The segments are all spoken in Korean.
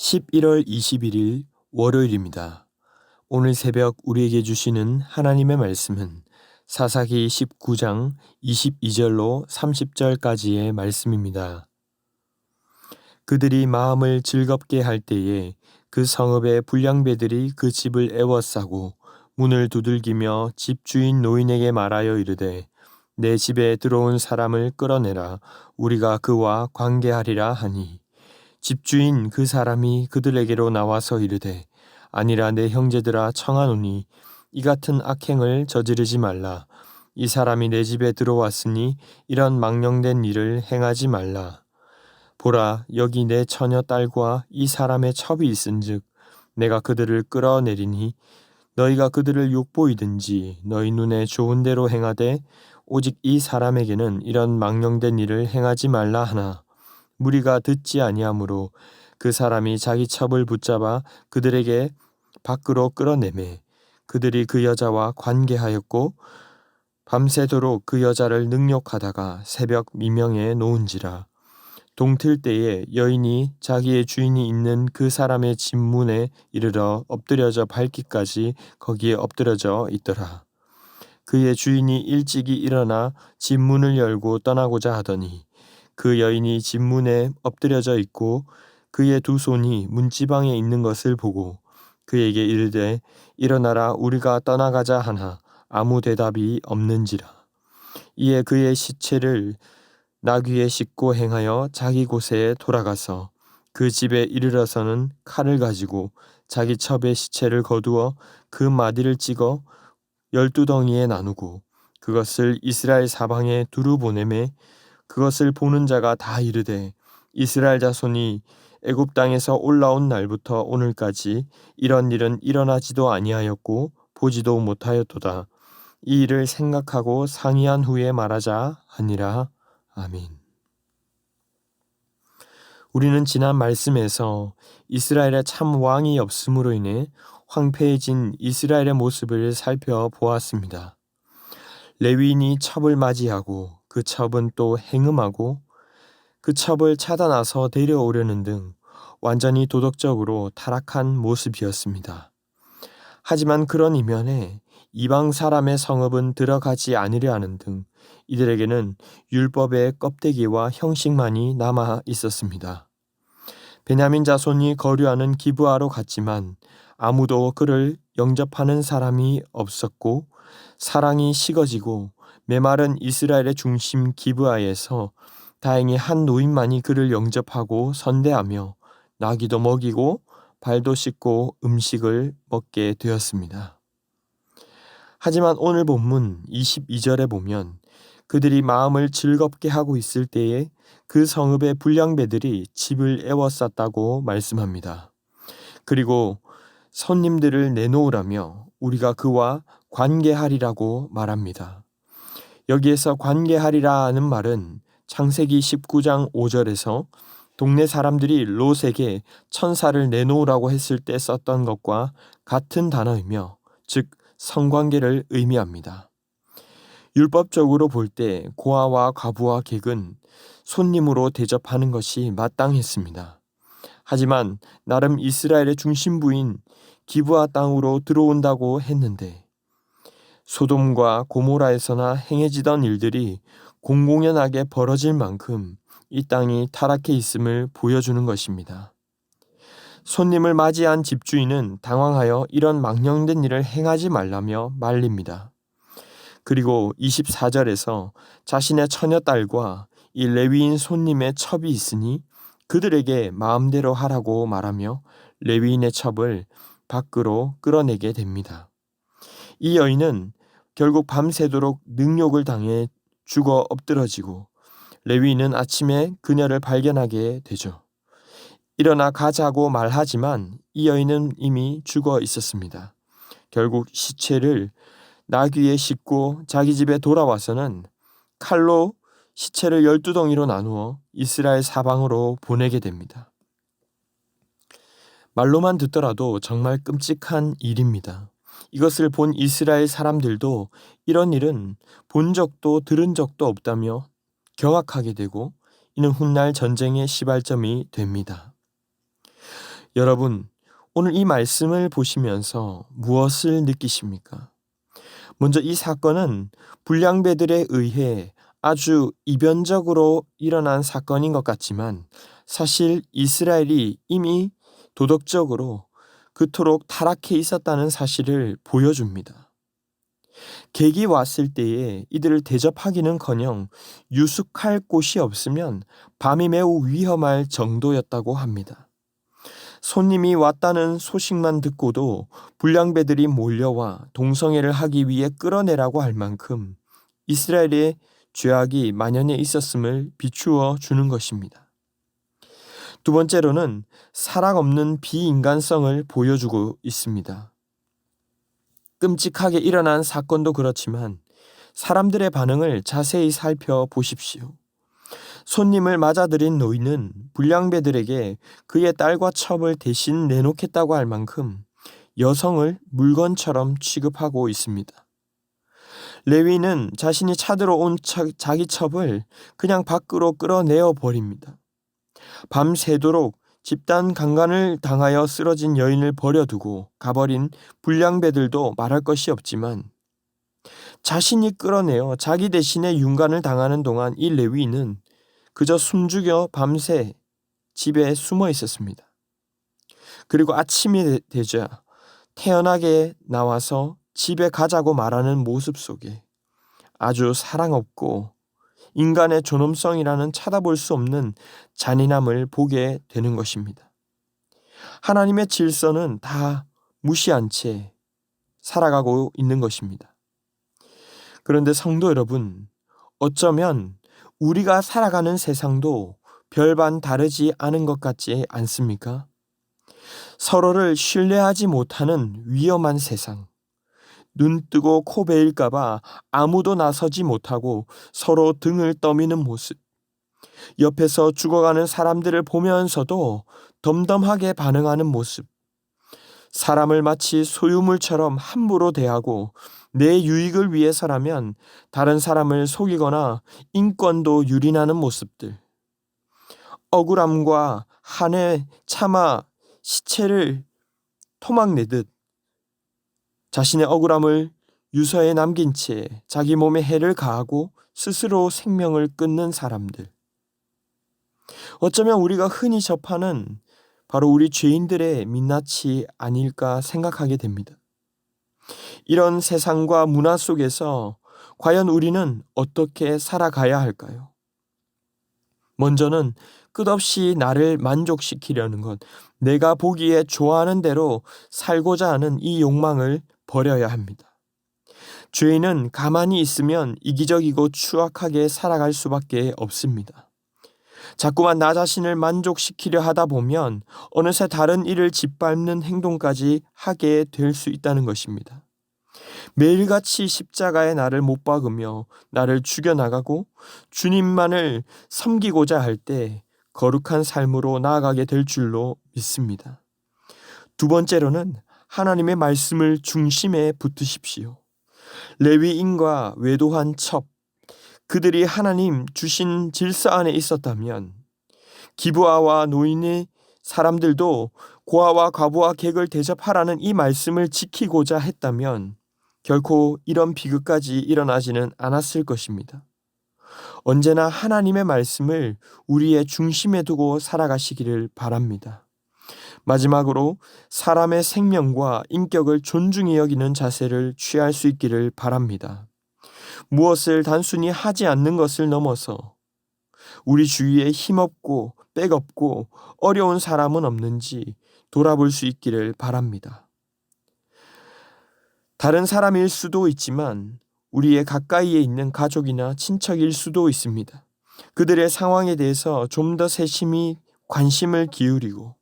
11월 21일 월요일입니다. 오늘 새벽 우리에게 주시는 하나님의 말씀은 사사기 19장 22절로 30절까지의 말씀입니다. 그들이 마음을 즐겁게 할 때에 그 성읍의 불량배들이 그 집을 애워싸고 문을 두들기며 집주인 노인에게 말하여 이르되 내 집에 들어온 사람을 끌어내라. 우리가 그와 관계하리라 하니 집주인 그 사람이 그들에게로 나와서 이르되 아니라 내 형제들아 청하노니 이 같은 악행을 저지르지 말라. 이 사람이 내 집에 들어왔으니 이런 망령된 일을 행하지 말라. 보라, 여기 내 처녀 딸과 이 사람의 첩이 있은즉 내가 그들을 끌어내리니 너희가 그들을 욕보이든지 너희 눈에 좋은 대로 행하되 오직 이 사람에게는 이런 망령된 일을 행하지 말라 하나 무리가 듣지 아니하므로 그 사람이 자기 첩을 붙잡아 그들에게 밖으로 끌어내매 그들이 그 여자와 관계하였고 밤새도록 그 여자를 능욕하다가 새벽 미명에 놓은지라. 동틀 때에 여인이 자기의 주인이 있는 그 사람의 집 문에 이르러 엎드려져 밟기까지 거기에 엎드려져 있더라. 그의 주인이 일찍이 일어나 집 문을 열고 떠나고자 하더니 그 여인이 집 문에 엎드려져 있고 그의 두 손이 문지방에 있는 것을 보고 그에게 이르되 일어나라 우리가 떠나가자 하나 아무 대답이 없는지라. 이에 그의 시체를 나귀에 싣고 행하여 자기 곳에 돌아가서 그 집에 이르러서는 칼을 가지고 자기 첩의 시체를 거두어 그 마디를 찍어 12덩이에 나누고 그것을 이스라엘 사방에 두루 보내매 그것을 보는 자가 다 이르되 이스라엘 자손이 애굽 땅에서 올라온 날부터 오늘까지 이런 일은 일어나지도 아니하였고 보지도 못하였도다. 이 일을 생각하고 상의한 후에 말하자 하니라. 아멘. 우리는 지난 말씀에서 이스라엘에 참 왕이 없음으로 인해 황폐해진 이스라엘의 모습을 살펴보았습니다. 레위인이 첩을 맞이하고 그 첩은 또 행음하고 그 첩을 찾아나서 데려오려는 등 완전히 도덕적으로 타락한 모습이었습니다. 하지만 그런 이면에 이방 사람의 성읍은 들어가지 않으려 하는 등 이들에게는 율법의 껍데기와 형식만이 남아 있었습니다. 베냐민 자손이 거류하는 기브아로 갔지만 아무도 그를 영접하는 사람이 없었고 사랑이 식어지고 메마른 이스라엘의 중심 기브아에서 다행히 한 노인만이 그를 영접하고 선대하며 나귀도 먹이고 발도 씻고 음식을 먹게 되었습니다. 하지만 오늘 본문 22절에 보면 그들이 마음을 즐겁게 하고 있을 때에 그 성읍의 불량배들이 집을 애워쌌다고 말씀합니다. 그리고 손님들을 내놓으라며 우리가 그와 관계하리라고 말합니다. 여기에서 관계하리라 하는 말은 창세기 19장 5절에서 동네 사람들이 롯에게 천사를 내놓으라고 했을 때 썼던 것과 같은 단어이며 즉 성관계를 의미합니다. 율법적으로 볼 때 고아와 과부와 객은 손님으로 대접하는 것이 마땅했습니다. 하지만 나름 이스라엘의 중심부인 기브아 땅으로 들어온다고 했는데 소돔과 고모라에서나 행해지던 일들이 공공연하게 벌어질 만큼 이 땅이 타락해 있음을 보여주는 것입니다. 손님을 맞이한 집주인은 당황하여 이런 망령된 일을 행하지 말라며 말립니다. 그리고 24절에서 자신의 처녀딸과 이 레위인 손님의 첩이 있으니 그들에게 마음대로 하라고 말하며 레위인의 첩을 밖으로 끌어내게 됩니다. 이 여인은 결국 밤새도록 능욕을 당해 죽어 엎드러지고 레위인은 아침에 그녀를 발견하게 되죠. 일어나 가자고 말하지만 이 여인은 이미 죽어 있었습니다. 결국 시체를 나귀에 싣고 자기 집에 돌아와서는 칼로 시체를 12덩이로 나누어 이스라엘 사방으로 보내게 됩니다. 말로만 듣더라도 정말 끔찍한 일입니다. 이것을 본 이스라엘 사람들도 이런 일은 본 적도 들은 적도 없다며 경악하게 되고 이는 훗날 전쟁의 시발점이 됩니다. 여러분, 오늘 이 말씀을 보시면서 무엇을 느끼십니까? 먼저 이 사건은 불량배들에 의해 아주 이변적으로 일어난 사건인 것 같지만 사실 이스라엘이 이미 도덕적으로 그토록 타락해 있었다는 사실을 보여줍니다. 객이 왔을 때에 이들을 대접하기는커녕 유숙할 곳이 없으면 밤이 매우 위험할 정도였다고 합니다. 손님이 왔다는 소식만 듣고도 불량배들이 몰려와 동성애를 하기 위해 끌어내라고 할 만큼 이스라엘의 죄악이 만연해 있었음을 비추어 주는 것입니다. 두 번째로는 사랑 없는 비인간성을 보여주고 있습니다. 끔찍하게 일어난 사건도 그렇지만 사람들의 반응을 자세히 살펴보십시오. 손님을 맞아들인 노인은 불량배들에게 그의 딸과 첩을 대신 내놓겠다고 할 만큼 여성을 물건처럼 취급하고 있습니다. 레위는 자신이 찾으러 온 자기 첩을 그냥 밖으로 끌어내어 버립니다. 밤새도록 집단 강간을 당하여 쓰러진 여인을 버려두고 가버린 불량배들도 말할 것이 없지만 자신이 끌어내어 자기 대신에 윤간을 당하는 동안 이 레위는 그저 숨죽여 밤새 집에 숨어 있었습니다. 그리고 아침이 되자 태연하게 나와서 집에 가자고 말하는 모습 속에 아주 사랑 없고 인간의 존엄성이라는 찾아볼 수 없는 잔인함을 보게 되는 것입니다. 하나님의 질서는 다 무시한 채 살아가고 있는 것입니다. 그런데 성도 여러분, 어쩌면 우리가 살아가는 세상도 별반 다르지 않은 것 같지 않습니까? 서로를 신뢰하지 못하는 위험한 세상, 눈 뜨고 코 베일까봐 아무도 나서지 못하고 서로 등을 떠미는 모습, 옆에서 죽어가는 사람들을 보면서도 덤덤하게 반응하는 모습, 사람을 마치 소유물처럼 함부로 대하고 내 유익을 위해서라면 다른 사람을 속이거나 인권도 유린하는 모습들, 억울함과 한에 참아 시체를 토막내듯 자신의 억울함을 유서에 남긴 채 자기 몸에 해를 가하고 스스로 생명을 끊는 사람들. 어쩌면 우리가 흔히 접하는 바로 우리 죄인들의 민낯이 아닐까 생각하게 됩니다. 이런 세상과 문화 속에서 과연 우리는 어떻게 살아가야 할까요? 먼저는 끝없이 나를 만족시키려는 것, 내가 보기에 좋아하는 대로 살고자 하는 이 욕망을 버려야 합니다. 죄인은 가만히 있으면 이기적이고 추악하게 살아갈 수밖에 없습니다. 자꾸만 나 자신을 만족시키려 하다 보면 어느새 다른 일을 짓밟는 행동까지 하게 될 수 있다는 것입니다. 매일같이 십자가에 나를 못 박으며 나를 죽여나가고 주님만을 섬기고자 할 때 거룩한 삶으로 나아가게 될 줄로 믿습니다. 두 번째로는 하나님의 말씀을 중심에 붙으십시오. 레위인과 외도한 첩, 그들이 하나님 주신 질서 안에 있었다면 기부아와 노인의 사람들도 고아와 과부와 객을 대접하라는 이 말씀을 지키고자 했다면 결코 이런 비극까지 일어나지는 않았을 것입니다. 언제나 하나님의 말씀을 우리의 중심에 두고 살아가시기를 바랍니다. 마지막으로 사람의 생명과 인격을 존중히 여기는 자세를 취할 수 있기를 바랍니다. 무엇을 단순히 하지 않는 것을 넘어서 우리 주위에 힘없고 빽없고 어려운 사람은 없는지 돌아볼 수 있기를 바랍니다. 다른 사람일 수도 있지만 우리의 가까이에 있는 가족이나 친척일 수도 있습니다. 그들의 상황에 대해서 좀 더 세심히 관심을 기울이고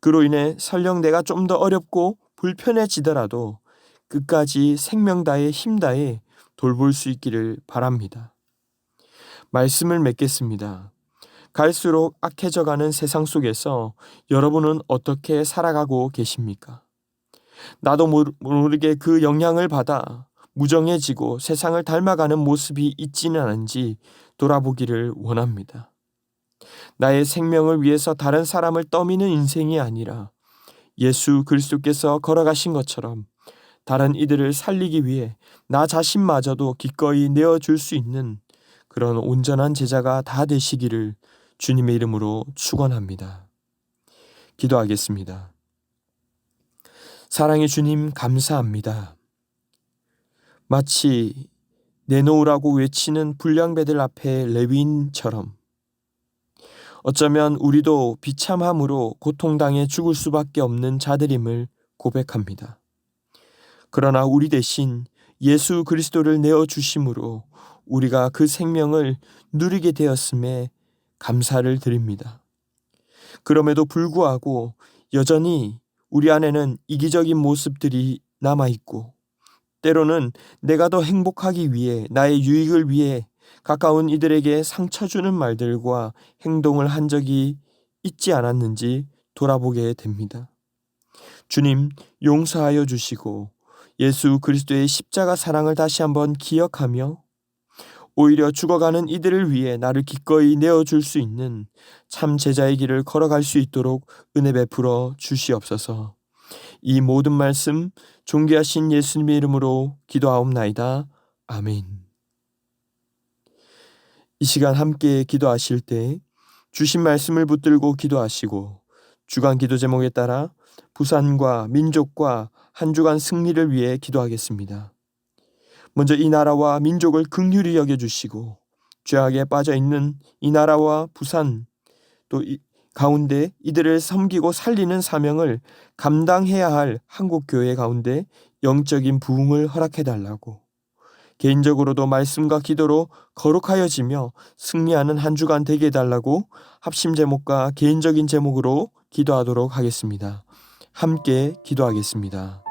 그로 인해 설령 내가 좀 더 어렵고 불편해지더라도 끝까지 생명 다해 힘 다해 돌볼 수 있기를 바랍니다. 말씀을 맺겠습니다. 갈수록 악해져가는 세상 속에서 여러분은 어떻게 살아가고 계십니까? 나도 모르게 그 영향을 받아 무정해지고 세상을 닮아가는 모습이 있지는 않은지 돌아보기를 원합니다. 나의 생명을 위해서 다른 사람을 떠미는 인생이 아니라 예수 그리스도께서 걸어가신 것처럼 다른 이들을 살리기 위해 나 자신마저도 기꺼이 내어줄 수 있는 그런 온전한 제자가 다 되시기를 주님의 이름으로 축원합니다. 기도하겠습니다. 사랑의 주님, 감사합니다. 마치 내놓으라고 외치는 불량배들 앞에 레위인처럼 어쩌면 우리도 비참함으로 고통당해 죽을 수밖에 없는 자들임을 고백합니다. 그러나 우리 대신 예수 그리스도를 내어주심으로 우리가 그 생명을 누리게 되었음에 감사를 드립니다. 그럼에도 불구하고 여전히 우리 안에는 이기적인 모습들이 남아있고 때로는 내가 더 행복하기 위해 나의 유익을 위해 가까운 이들에게 상처 주는 말들과 행동을 한 적이 있지 않았는지 돌아보게 됩니다. 주님, 용서하여 주시고 예수 그리스도의 십자가 사랑을 다시 한번 기억하며 오히려 죽어가는 이들을 위해 나를 기꺼이 내어줄 수 있는 참 제자의 길을 걸어갈 수 있도록 은혜 베풀어 주시옵소서. 이 모든 말씀 존귀하신 예수님의 이름으로 기도하옵나이다. 아멘. 이 시간 함께 기도하실 때 주신 말씀을 붙들고 기도하시고 주간 기도 제목에 따라 부산과 민족과 한 주간 승리를 위해 기도하겠습니다. 먼저 이 나라와 민족을 긍휼히 여겨주시고 죄악에 빠져있는 이 나라와 부산 또 가운데 이들을 섬기고 살리는 사명을 감당해야 할 한국교회 가운데 영적인 부흥을 허락해달라고, 개인적으로도 말씀과 기도로 거룩하여지며 승리하는 한 주간 되게 해달라고 합심 제목과 개인적인 제목으로 기도하도록 하겠습니다. 함께 기도하겠습니다.